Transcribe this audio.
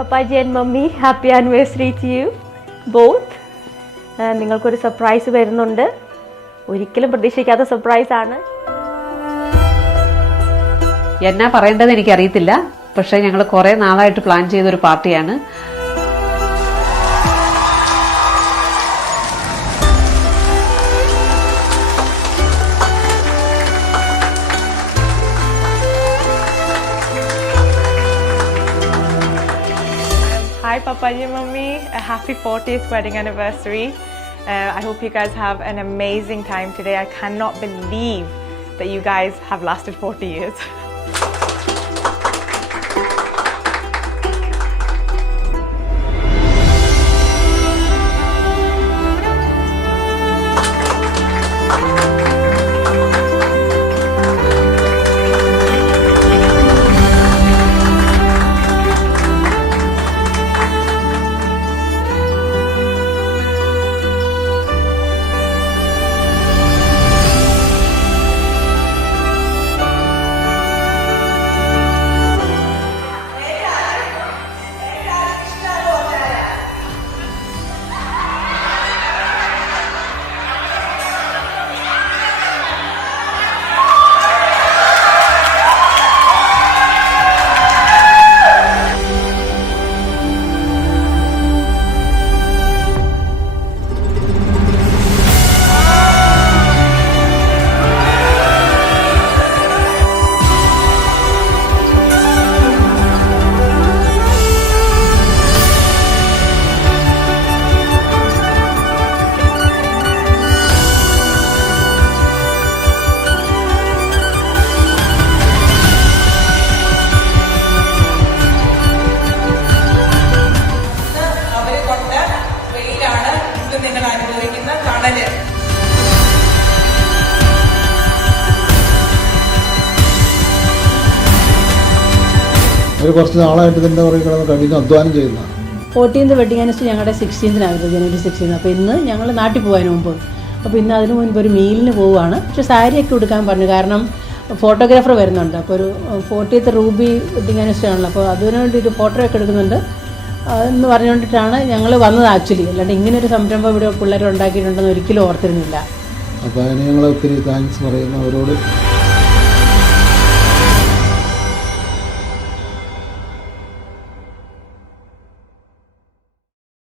Papaji and Mummy, happy anniversary to you both. നിങ്ങൾക്കൊരു surprise വരുന്നുണ്ട്. ഒരിക്കലും പ്രതീക്ഷിക്കാത്ത സർപ്രൈസ് ആണ്. എന്നാ പറയേണ്ടത് എനിക്കറിയത്തില്ല. പക്ഷേ ഞങ്ങൾ കുറേ നാളായിട്ട് പ്ലാൻ ചെയ്തൊരു പാർട്ടിയാണ്. Hi Papaji and Mummy, a happy 40th wedding anniversary. I hope you guys have an amazing time today. I cannot believe that you guys have lasted 40 years. ഒരു കുറച്ച് നാളായിട്ട് ഇതിൻ്റെ പുറകെ കിടന്ന് കഴിഞ്ഞ് അധ്വാനം ചെയ്യുന്ന 14th വെഡിങ് ആനിവേഴ്സറി ഞങ്ങളുടെ 16th ജനുവരി 16. അപ്പോൾ ഇന്ന് ഞങ്ങൾ നാട്ടിൽ പോകാനും മുമ്പ്, അപ്പോൾ ഇന്ന് അതിനു മുൻപ് ഒരു മീലിന് പോവുകയാണ്. പക്ഷേ സാരിയൊക്കെ ഉടുക്കാൻ പറഞ്ഞു, കാരണം ഫോട്ടോഗ്രാഫർ വരുന്നുണ്ട്. അപ്പോൾ ഒരു 40th റൂബി വെഡിങ് ആനിവേഴ്സറി ആണല്ലോ, അപ്പോൾ അതിനു വേണ്ടി ഒരു ഫോട്ടോ ഒക്കെ എടുക്കുന്നുണ്ട് എന്ന് പറഞ്ഞുകൊണ്ടിട്ടാണ് ഞങ്ങൾ വന്നത് ആക്ച്വലി. അല്ലാണ്ട് ഇങ്ങനൊരു സംരംഭം ഇവിടെ പിള്ളേർ ഉണ്ടാക്കിയിട്ടുണ്ടെന്ന് ഒരിക്കലും ഓർത്തിരുന്നില്ല. അപ്പോൾ അതിന് ഞങ്ങൾ ഒത്തിരി താങ്ക്സ് പറയുന്നു അവരോട്.